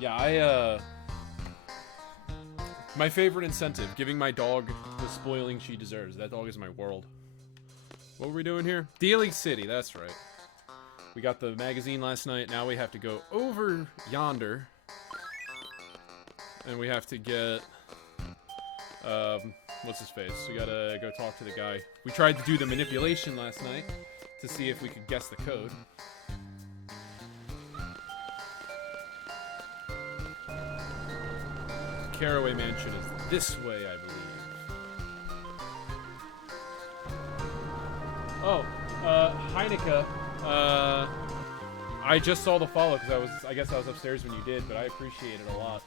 Yeah, my favorite incentive, giving my dog the spoiling she deserves. That dog is my world. What were we doing here? Dealing City, that's right. We got the magazine last night, now we have to go over yonder. And we have to get, what's his face? We gotta go talk to the guy. We tried to do the manipulation last night to see if we could guess the code. Caraway Mansion is this way, I believe. Oh, Heineke, I just saw the follow because I guess I was upstairs when you did, but I appreciate it a lot.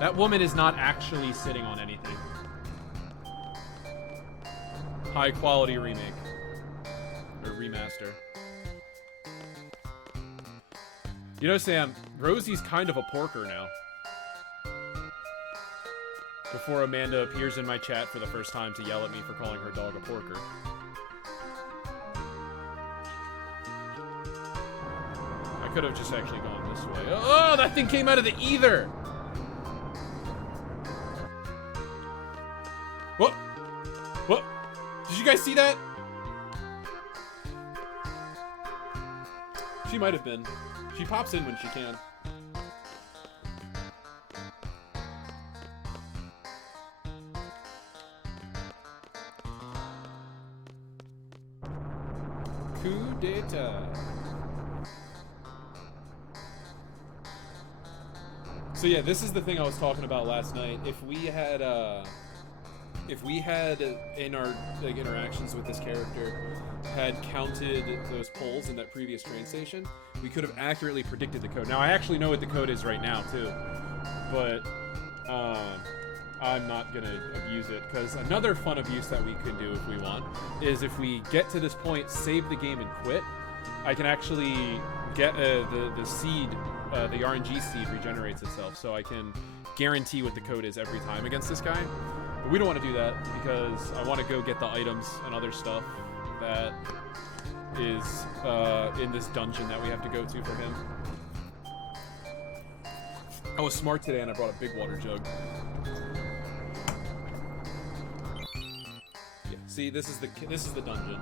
That woman is not actually sitting on anything. High quality remake. Or remaster. You know, Sam, Rosie's kind of a porker now. Before Amanda appears in my chat for the first time to yell at me for calling her dog a porker. I could have just actually gone this way. Oh, that thing came out of the ether! What? What? Did you guys see that? She might have been. She pops in when she can. Coup d'etat. So yeah, this is the thing I was talking about last night. If we had in our like interactions with this character had counted those polls in that previous train station, we could have accurately predicted the code. Now I actually know what the code is right now too, but I'm not gonna abuse it, because another fun abuse that we could do if we want is if we get to this point, save the game and quit, I can actually get the seed, the RNG seed regenerates itself, so I can guarantee what the code is every time against this guy. But we don't want to do that because I want to go get the items and other stuff that is in this dungeon that we have to go to for him. I was smart today and I brought a big water jug. Yeah, see, this is the dungeon.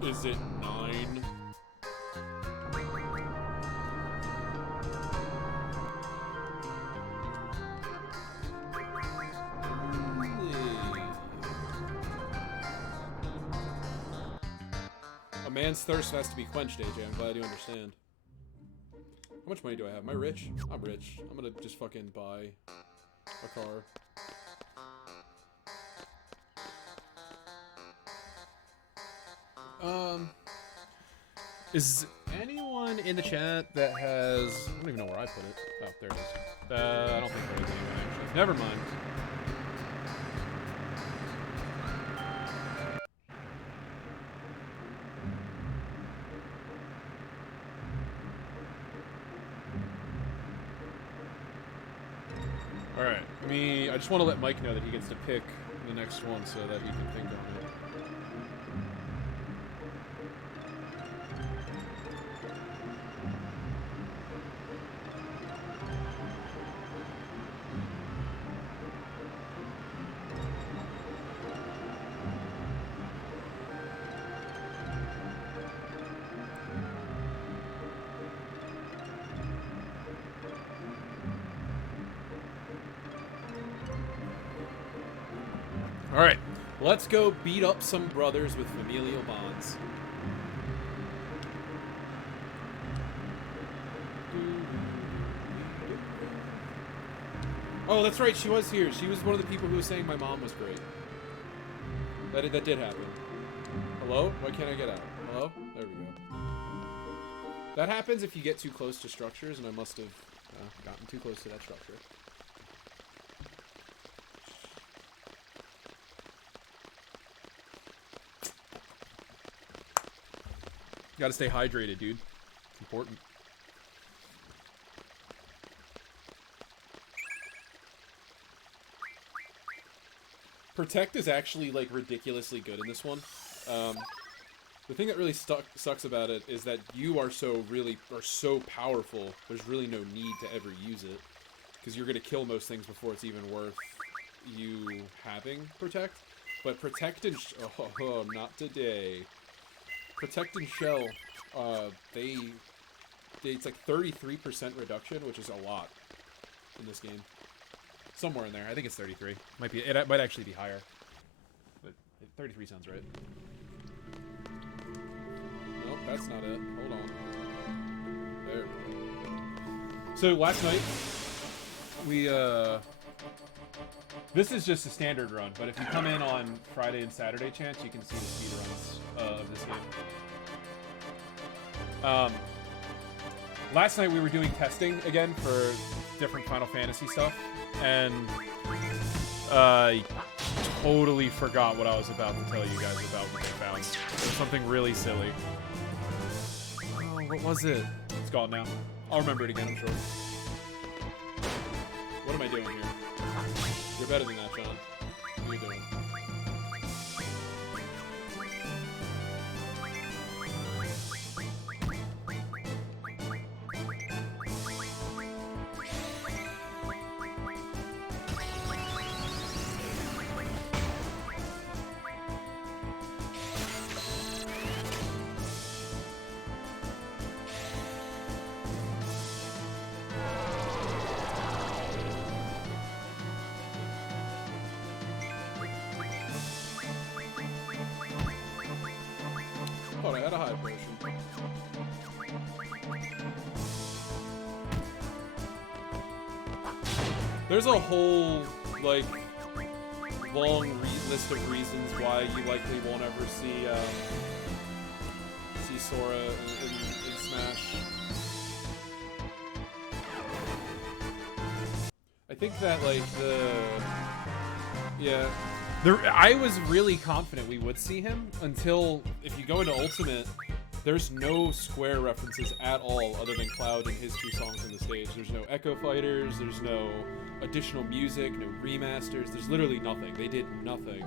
Is it 9? A man's thirst has to be quenched, AJ. I'm glad you understand. How much money do I have? Am I rich? I'm rich. I'm gonna just fucking buy a car. Is anyone in the chat that has... I don't even know where I put it. Oh, there it is. I don't think there is anyone, actually. Never mind. Alright, I just want to let Mike know that he gets to pick the next one so that he can think on it. Alright, let's go beat up some brothers with familial bonds. Oh, that's right, she was here. She was one of the people who was saying my mom was great. That did happen. Hello? Why can't I get out? Hello? There we go. That happens if you get too close to structures, and I must have gotten too close to that structure. Gotta stay hydrated, dude. It's important. Protect is actually, like, ridiculously good in this one. The thing that really sucks about it is that you are so powerful, there's really no need to ever use it. Because you're going to kill most things before it's even worth you having Protect. But Protect and... Oh, not today. Protect and Shell, it's like 33% reduction, which is a lot in this game. Somewhere in there. I think it's 33. It might actually be higher. But 33 sounds right. Nope, that's not it. Hold on. There. So last night, we, this is just a standard run, but if you come in on Friday and Saturday chance, you can see the speedruns of this game. Last night we were doing testing again for different Final Fantasy stuff, and I totally forgot what I was about to tell you guys about what I found. It was something really silly. Oh, what was it? It's gone now. I'll remember it again, I'm sure. What am I doing here? You're better than that, John. What are you doing? thought I had a high potion. There's a whole, like, long list of reasons why you likely won't ever see Sora in Smash. I think that, like, I was really confident we would see him until, if you go into Ultimate, there's no Square references at all other than Cloud and his 2 songs on the stage. There's no Echo Fighters, there's no additional music, no remasters, there's literally nothing. They did nothing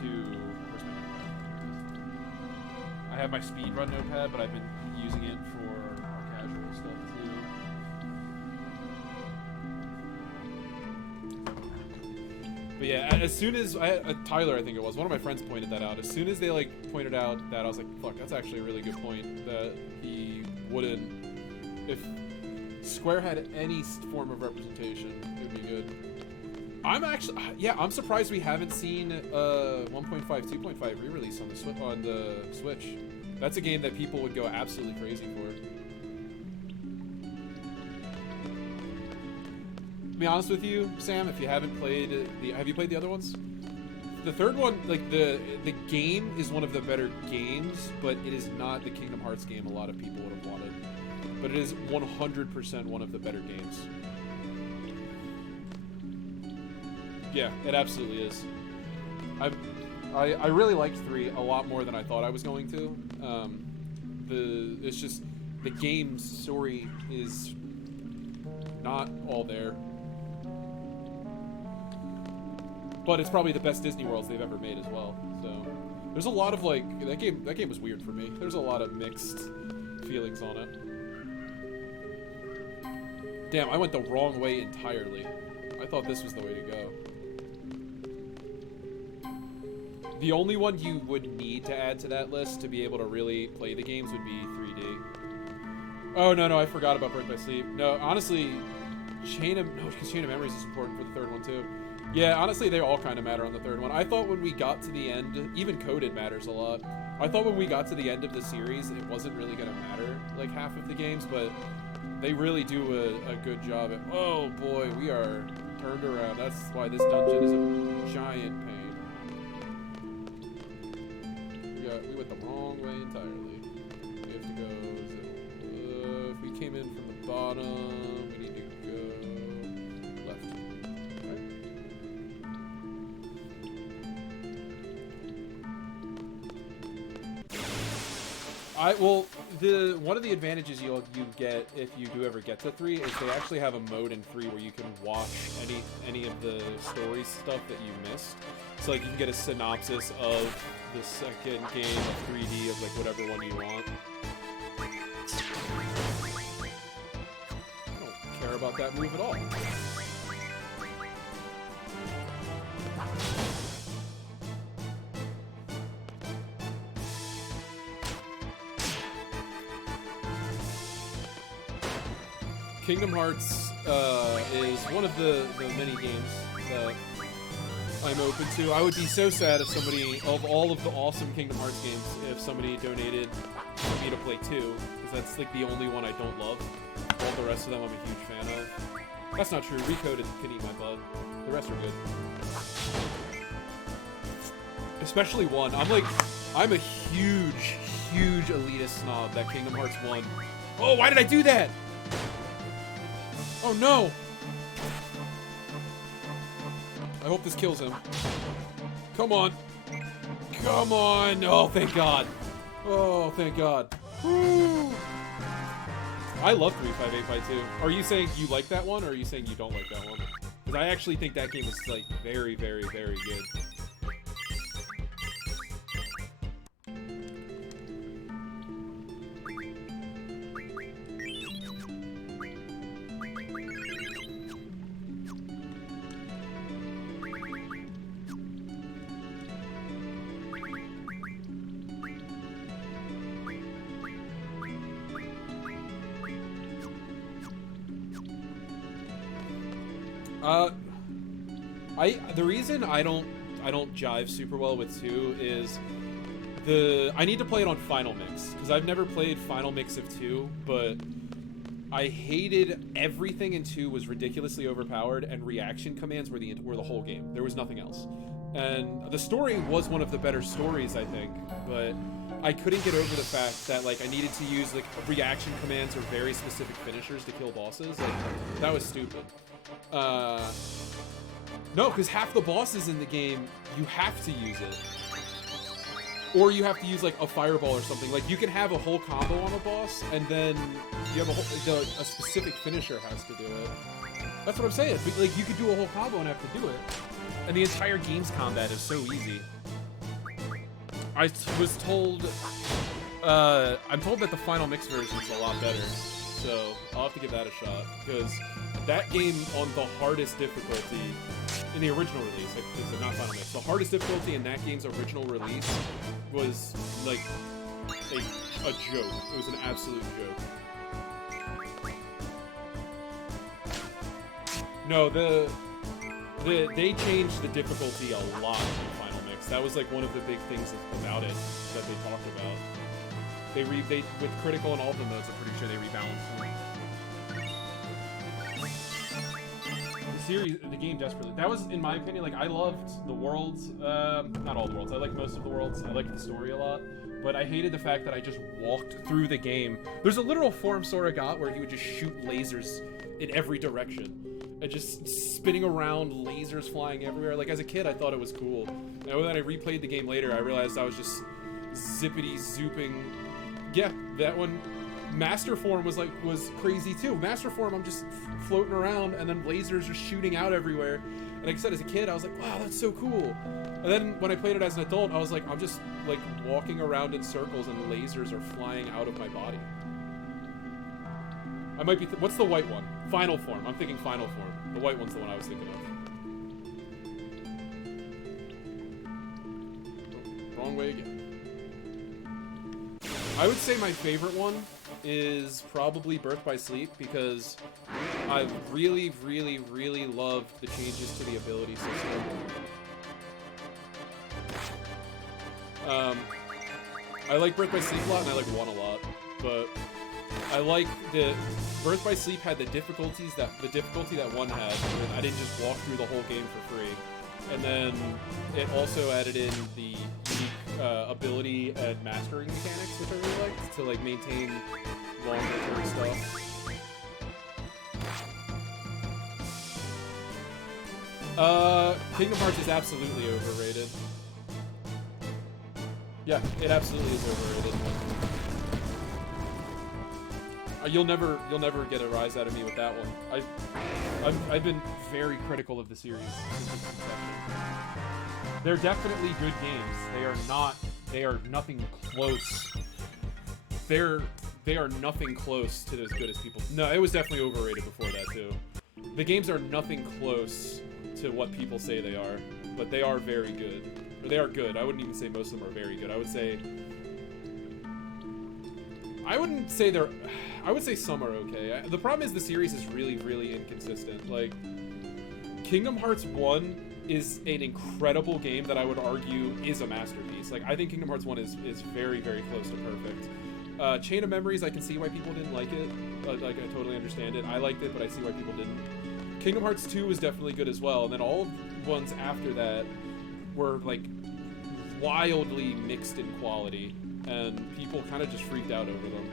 where's my notepad? I have my speedrun notepad, but I've been using it for more casual stuff too. But yeah, as soon as Tyler, I think it was, one of my friends pointed that out. As soon as they like pointed out that, I was like, fuck, that's actually a really good point, that he wouldn't, if Square had any form of representation, it would be good. I'm surprised we haven't seen 1.5, 2.5 re-release on the Switch. That's a game that people would go absolutely crazy for. To be honest with you, Sam, if you haven't played have you played the other ones? The third one, like, the game is one of the better games, but it is not the Kingdom Hearts game a lot of people would have wanted. But it is 100% one of the better games. Yeah, it absolutely is. I really liked 3 a lot more than I thought I was going to. It's just the game's story is not all there. But it's probably the best Disney Worlds they've ever made as well. So there's a lot of, like, that game was weird for me. There's a lot of mixed feelings on it. Damn, I went the wrong way entirely. I thought this was the way to go. The only one you would need to add to that list to be able to really play the games would be 3D. Oh, no, I forgot about Birth by Sleep. No, honestly, Chain of Memories is important for the third one, too. Yeah, honestly, they all kind of matter on the third one. I thought when we got to the end, even Coded matters a lot. I thought when we got to the end of the series, it wasn't really going to matter, like, half of the games, but they really do a good job at... Oh, boy, we are turned around. That's why this dungeon is a giant pain. We went the wrong way entirely. We have to go... if we came in from the bottom, we need to go left. Right? Well, one of the advantages you get if you do ever get to 3 is they actually have a mode in 3 where you can watch any of the story stuff that you missed. So like you can get a synopsis of the second game of 3D of like whatever one you want. I don't care about that move at all. Kingdom Hearts is one of the many games that I'm open to. I would be so sad if somebody, of all of the awesome Kingdom Hearts games, if somebody donated for me to play 2, because that's like the only one I don't love. All the rest of them I'm a huge fan of. That's not true. Recoded can eat my blood. The rest are good. Especially 1. I'm a huge elitist snob that Kingdom Hearts 1. Oh, why did I do that? Oh no! I hope this kills him. Come on. Come on! Oh, thank God. Oh, thank God. Woo. I love 358 by 2. Are you saying you like that one, or are you saying you don't like that one? Because I actually think that game is, like, very, very, very good. The reason I don't jive super well with 2 is I need to play it on Final Mix, because I've never played Final Mix of 2, but I hated everything in 2 was ridiculously overpowered, and reaction commands were the whole game. There was nothing else. And the story was one of the better stories, I think, but I couldn't get over the fact that like I needed to use like reaction commands or very specific finishers to kill bosses. Like, that was stupid. No, because half the bosses in the game, you have to use it. Or you have to use, like, a fireball or something. Like, you can have a whole combo on a boss, and then you have a specific finisher has to do it. That's what I'm saying. Like, you could do a whole combo and have to do it. And the entire game's combat is so easy. I was told... I'm told that the Final Mix version is a lot better. So, I'll have to give that a shot. Because that game on the hardest difficulty... in the original release, it's not Final Mix. The hardest difficulty in that game's original release was like a joke. It was an absolute joke. No, they changed the difficulty a lot in Final Mix. That was like one of the big things about it that they talked about. They with critical and ultimate modes, I'm pretty sure they rebalanced them. The game desperately. That was, in my opinion, like, I loved the worlds, not all the worlds, I liked most of the worlds, I liked the story a lot, but I hated the fact that I just walked through the game. There's a literal form Sora got where he would just shoot lasers in every direction, and just spinning around, lasers flying everywhere. Like, as a kid, I thought it was cool. And when I replayed the game later, I realized I was just zippity-zooping. Yeah, that one. Master Form was crazy too. Master Form, I'm just floating around and then lasers are shooting out everywhere. And like I said, as a kid, I was like, wow, that's so cool. And then when I played it as an adult, I was like, I'm just like walking around in circles and lasers are flying out of my body. I might be, what's the white one? Final Form. I'm thinking Final Form. The white one's the one I was thinking of. Wrong way again. I would say my favorite one is probably Birth by Sleep, because I really, really, really love the changes to the ability system. I like Birth by Sleep a lot, and I like 1 a lot, but I like the Birth by Sleep had the difficulty that 1 had, and I didn't just walk through the whole game for free. And then it also added in the unique ability and mastering mechanics, which I really liked, to like maintain longer-term stuff. Kingdom Hearts is absolutely overrated. Yeah, it absolutely is overrated. You'll never get a rise out of me with that one. I've been very critical of the series since its inception. They're definitely good games. They are nothing close. They are nothing close to as good as people. No, it was definitely overrated before that too. The games are nothing close to what people say they are, but they are very good. Or they are good. I wouldn't even say most of them are very good. I would say some are okay. The problem is the series is really, really inconsistent. Like, Kingdom Hearts 1 is an incredible game that I would argue is a masterpiece. Like, I think Kingdom Hearts 1 is very, very close to perfect. Chain of Memories, I can see why people didn't like it. Like, I totally understand it. I liked it, but I see why people didn't. Kingdom Hearts 2 was definitely good as well, and then all ones after that were, like, wildly mixed in quality, and people kind of just freaked out over them.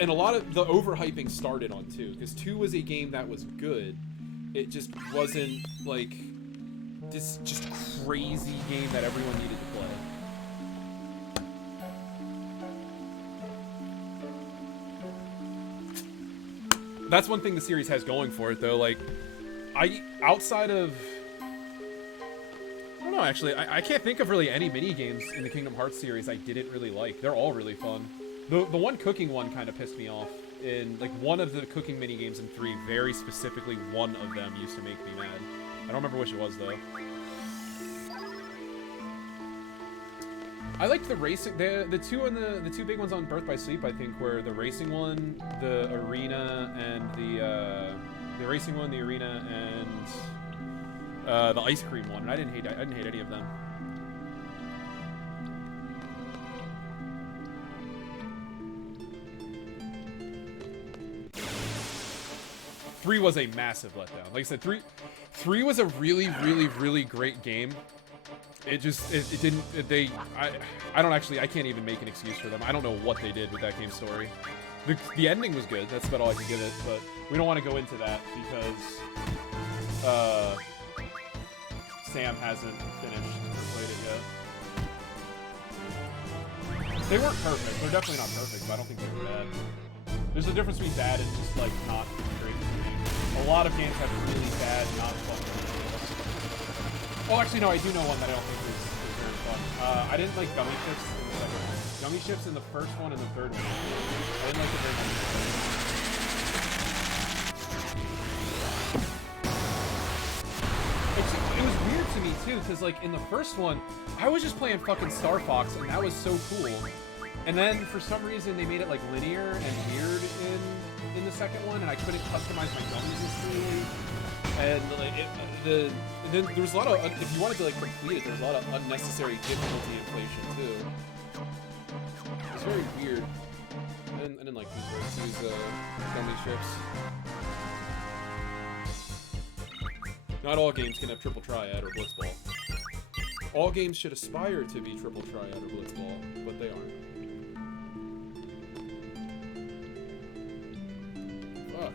And a lot of the overhyping started on 2, because 2 was a game that was good. It just wasn't, like, this just crazy game that everyone needed to play. That's one thing the series has going for it, though. Like, outside of... I don't know, actually. I can't think of really any mini-games in the Kingdom Hearts series I didn't really like. They're all really fun. The one cooking one kind of pissed me off. In, like, one of the cooking mini-games in 3, very specifically, one of them used to make me mad. I don't remember which it was, though. I liked the racing, the two big ones on Birth by Sleep, I think, were the racing one, the arena, and the racing one, the arena, and the ice cream one. And I didn't hate any of them. Three was a massive letdown. Like I said, three was a really, really, really great game. It just, it didn't, I don't actually, I can't even make an excuse for them. I don't know what they did with that game's story. The ending was good, that's about all I can give it, but we don't want to go into that because, Sam hasn't finished or played it yet. They weren't perfect, they're definitely not perfect, but I don't think they were bad. There's a difference between bad and just, like, not great. A lot of games have really bad, not fun games. Oh, actually, no, I do know one that I don't think is very fun. I didn't like Gummy Ships in the second one. Gummy Ships in the first one and the third one. I didn't like it very much. It was weird to me, too, because, like, in the first one, I was just playing fucking Star Fox, and that was so cool. And then, for some reason, they made it, like, linear and weird in the second one, and I couldn't customize my gummies as freely. And, like, then there was a lot of, if you wanted to, like, complete it, there was a lot of unnecessary difficulty inflation, too. It was very weird. I didn't like these Gummy Ships. Not all games can have Triple Triad or Blitzball. All games should aspire to be Triple Triad or Blitzball, but they aren't. Fuck.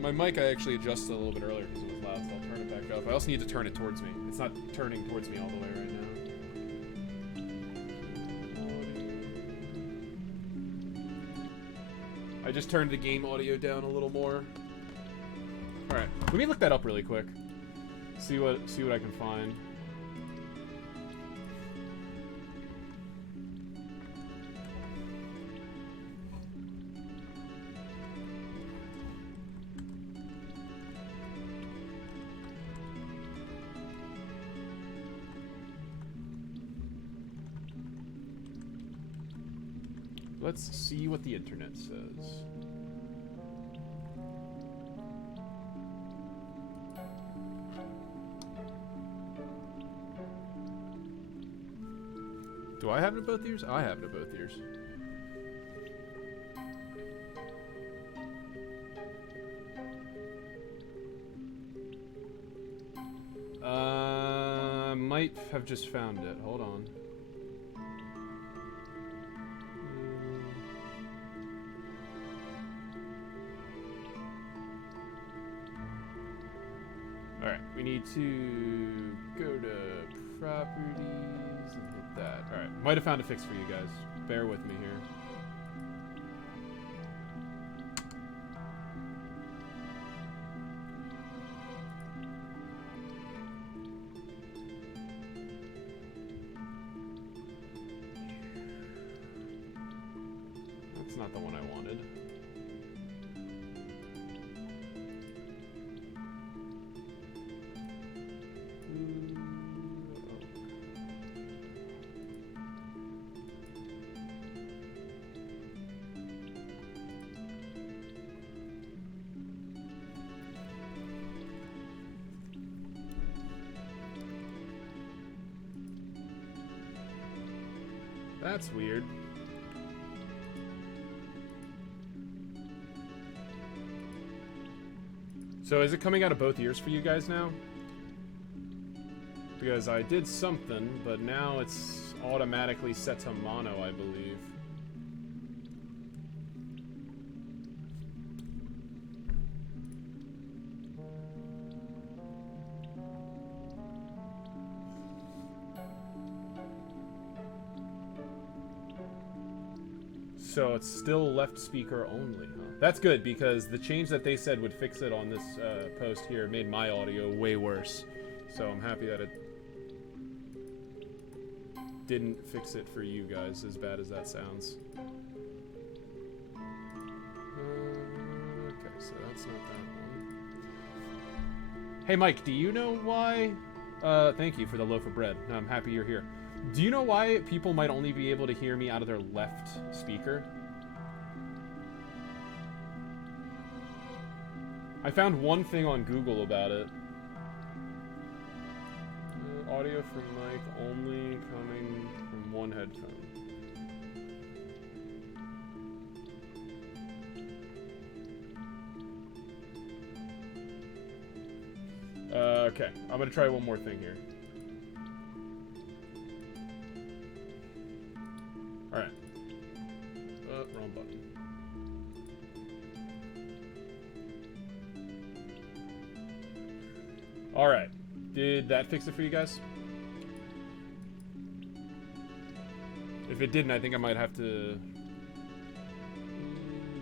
My mic I actually adjusted a little bit earlier because it was loud, so I'll turn it back up. I also need to turn it towards me. It's not turning towards me all the way right now. I just turned the game audio down a little more. Alright, let me look that up really quick. See what I can find. Let's see what the internet says. Do I have it in both ears? I have it in both ears. Might have just found it. Hold on. Alright, we need to go to properties. these and hit that. Alright, might have found a fix for you guys. Bear with me here. That's not the one I wanted. That's weird. So is it coming out of both ears for you guys now? Because I did something, but now it's automatically set to mono, I believe. So it's still left speaker only, huh? That's good, because the change that they said would fix it on this post here made my audio way worse. So I'm happy that it didn't fix it for you guys, as bad as that sounds. Okay, so that's not that one. Hey Mike, do you know why... thank you for the loaf of bread. I'm happy you're here. Do you know why people might only be able to hear me out of their left speaker? I found one thing on Google about it. Audio from mic only coming from one headphone. Okay, I'm gonna try one more thing here. Alright. Wrong button. Alright. Did that fix it for you guys? If it didn't, I think I might have to...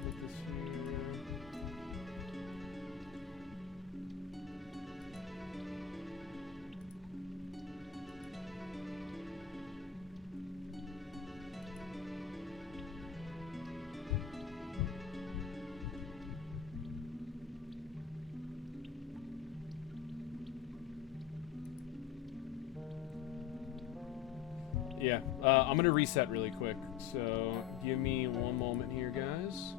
Put this here. Yeah, I'm gonna reset really quick, so give me one moment here, guys.